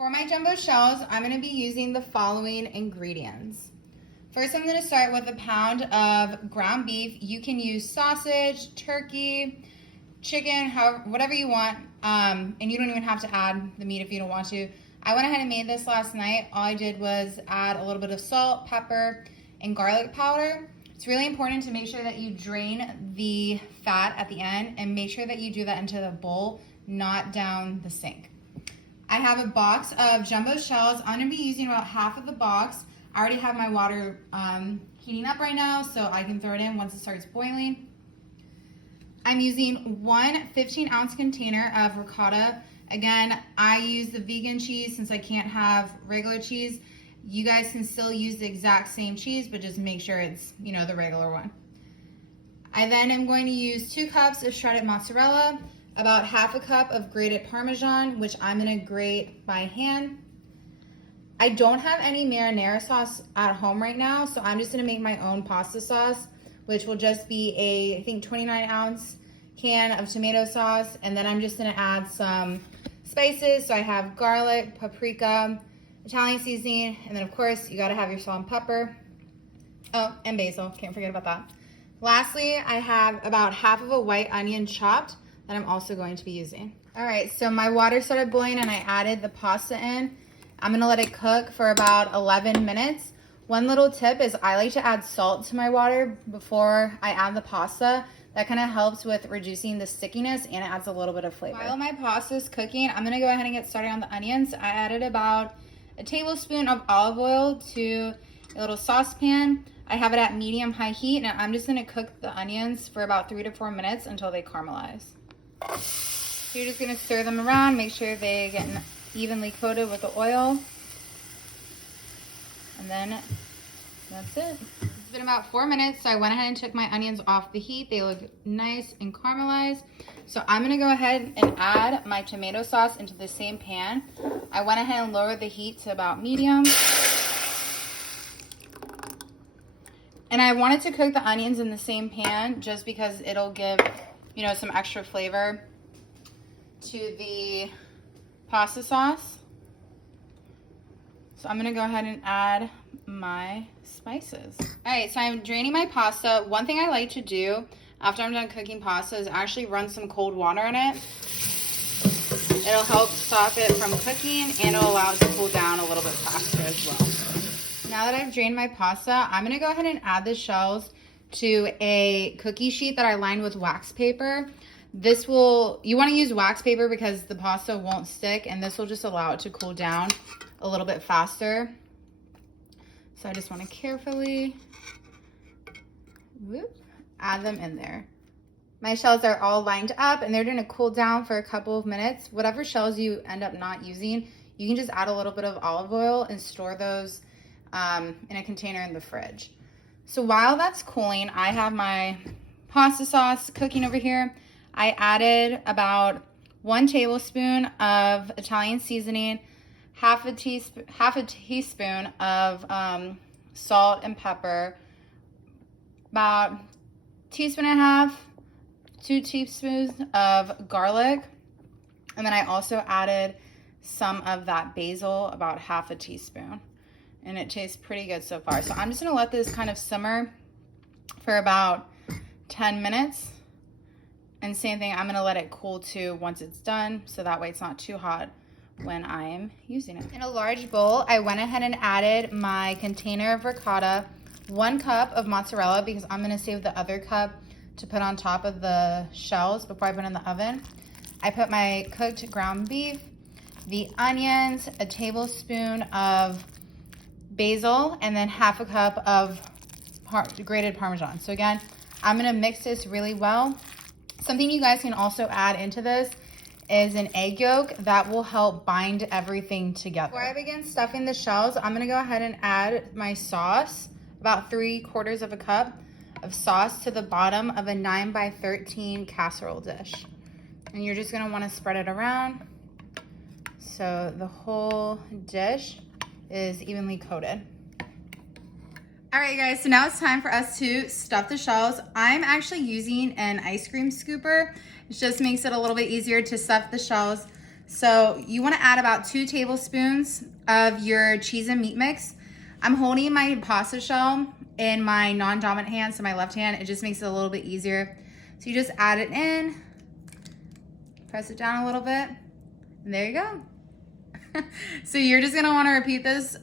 For my jumbo shells, I'm going to be using the following ingredients. First, I'm going to start with a pound of ground beef. You can use sausage, turkey, chicken, whatever you want, and you don't even have to add the meat if you don't want to. I went ahead and made this last night. All I did was add a little bit of salt, pepper, and garlic powder. It's really important to make sure that you drain the fat at the end and make sure that you do that into the bowl, not down the sink. I have a box of jumbo shells. I'm gonna be using about half of the box. I already have my water heating up right now, so I can throw it in once it starts boiling. I'm using one 15-ounce container of ricotta. Again, I use the vegan cheese since I can't have regular cheese. You guys can still use the exact same cheese, but just make sure it's, the regular one. I then am going to use 2 cups of shredded mozzarella, about half a cup of grated Parmesan, which I'm gonna grate by hand. I don't have any marinara sauce at home right now, so I'm just gonna make my own pasta sauce, which will just be a, I think, 29-ounce can of tomato sauce. And then I'm just gonna add some spices. So I have garlic, paprika, Italian seasoning, and then of course you gotta have your salt and pepper. Oh, and basil, can't forget about that. Lastly, I have about half of a white onion chopped that I'm also going to be using. All right, so my water started boiling and I added the pasta in. I'm gonna let it cook for about 11 minutes. One little tip is I like to add salt to my water before I add the pasta. That kind of helps with reducing the stickiness and it adds a little bit of flavor. While my pasta is cooking, I'm gonna go ahead and get started on the onions. I added about a tablespoon of olive oil to a little saucepan. I have it at medium-high heat, and I'm just gonna cook the onions for about 3 to 4 minutes until they caramelize. So you're just gonna stir them around, make sure they get evenly coated with the oil. And then that's it. It's been about 4 minutes, so I went ahead and took my onions off the heat. They look nice and caramelized. So I'm gonna go ahead and add my tomato sauce into the same pan. I went ahead and lowered the heat to about medium. And I wanted to cook the onions in the same pan just because it'll give, some extra flavor to the pasta sauce. So I'm gonna go ahead and add my spices. All right, so I'm draining my pasta. One thing I like to do after I'm done cooking pasta is actually run some cold water in it. It'll help stop it from cooking and it'll allow it to cool down a little bit faster as well. Now that I've drained my pasta, I'm gonna go ahead and add the shells to a cookie sheet that I lined with wax paper. You wanna use wax paper because the pasta won't stick, and this will just allow it to cool down a little bit faster. So I just wanna carefully add them in there. My shells are all lined up and they're gonna cool down for a couple of minutes. Whatever shells you end up not using, you can just add a little bit of olive oil and store those in a container in the fridge. So while that's cooling, I have my pasta sauce cooking over here. I added about 1 tablespoon of Italian seasoning, half a teaspoon of salt and pepper, about 1.5 teaspoons, 2 teaspoons of garlic, and then I also added some of that basil, about half a teaspoon. And it tastes pretty good so far. So I'm just gonna let this kind of simmer for about 10 minutes. And same thing, I'm gonna let it cool too once it's done, so that way it's not too hot when I am using it. In a large bowl, I went ahead and added my container of ricotta, 1 cup of mozzarella, because I'm gonna save the other cup to put on top of the shells before I put it in the oven. I put my cooked ground beef, the onions, a tablespoon of basil, and then half a cup of grated Parmesan. So again, I'm gonna mix this really well. Something you guys can also add into this is an egg yolk that will help bind everything together. Before I begin stuffing the shells, I'm gonna go ahead and add my sauce, about 3/4 of a cup of sauce to the bottom of a 9x13 casserole dish. And you're just gonna wanna spread it around so the whole dish is evenly coated. All right, guys, so now it's time for us to stuff the shells. I'm actually using an ice cream scooper. It just makes it a little bit easier to stuff the shells. So you want to add about 2 tablespoons of your cheese and meat mix. I'm holding my pasta shell in my non-dominant hand, so my left hand. It just makes it a little bit easier. So you just add it in, press it down a little bit, and there you go. So you're just gonna want to repeat this,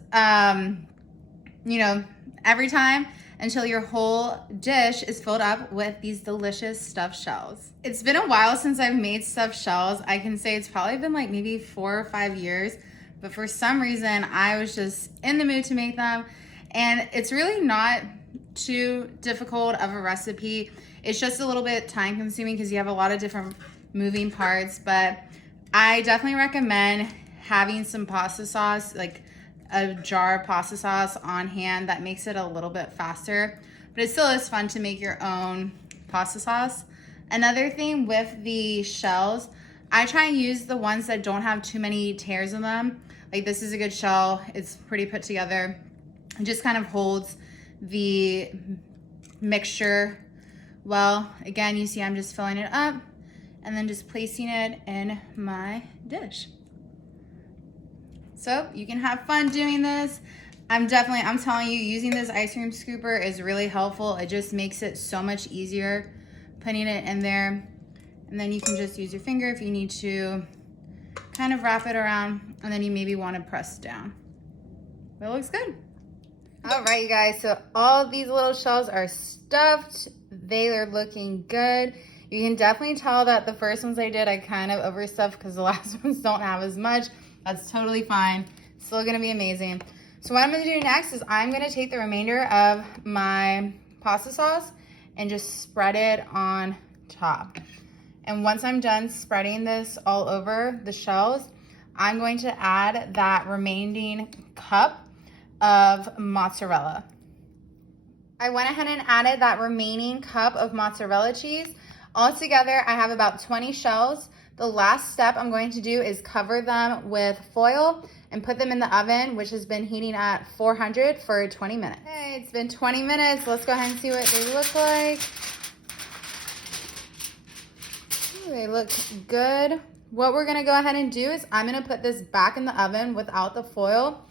you know, every time until your whole dish is filled up with these delicious stuffed shells. It's been a while since I've made stuffed shells. I can say it's probably been like maybe 4 or 5 years, but for some reason I was just in the mood to make them. And it's really not too difficult of a recipe. It's just a little bit time consuming because you have a lot of different moving parts, but I definitely recommend having some pasta sauce, like a jar of pasta sauce on hand. That makes it a little bit faster, but it still is fun to make your own pasta sauce. Another thing with the shells, I try and use the ones that don't have too many tears in them. Like this is a good shell. It's pretty put together. It just kind of holds the mixture well. Again, you see I'm just filling it up and then just placing it in my dish. So you can have fun doing this. I'm telling you, using this ice cream scooper is really helpful. It just makes it so much easier putting it in there. And then you can just use your finger if you need to kind of wrap it around, and then you maybe want to press down. It looks good. All right, you guys, so all these little shells are stuffed. They are looking good. You can definitely tell that the first ones I did, I kind of overstuffed because the last ones don't have as much. That's totally fine. Still gonna be amazing. So what I'm gonna do next is I'm gonna take the remainder of my pasta sauce and just spread it on top. And once I'm done spreading this all over the shells, I'm going to add that remaining cup of mozzarella. I went ahead and added that remaining cup of mozzarella cheese. Altogether, I have about 20 shells. The last step I'm going to do is cover them with foil and put them in the oven, which has been heating at 400 for 20 minutes. Okay, it's been 20 minutes. Let's go ahead and see what they look like. Ooh, they look good. What we're gonna go ahead and do is I'm gonna put this back in the oven without the foil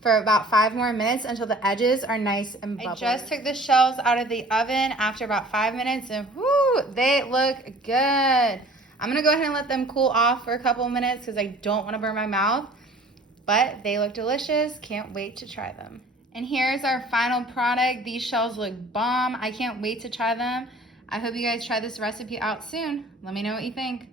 for about 5 more minutes until the edges are nice and bubbly. I just took the shells out of the oven after about 5 minutes and whoo, they look good. I'm gonna go ahead and let them cool off for a couple of minutes because I don't wanna burn my mouth, but they look delicious. Can't wait to try them. And here's our final product. These shells look bomb. I can't wait to try them. I hope you guys try this recipe out soon. Let me know what you think.